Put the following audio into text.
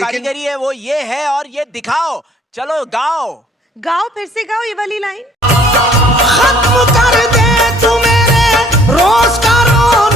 कारीगरी है वो ये है और ये दिखाओ, चलो गाओ। गाओ, फिर से गाओ ये वाली लाइन। खत्म कर दे तू मेरे रोज का रोना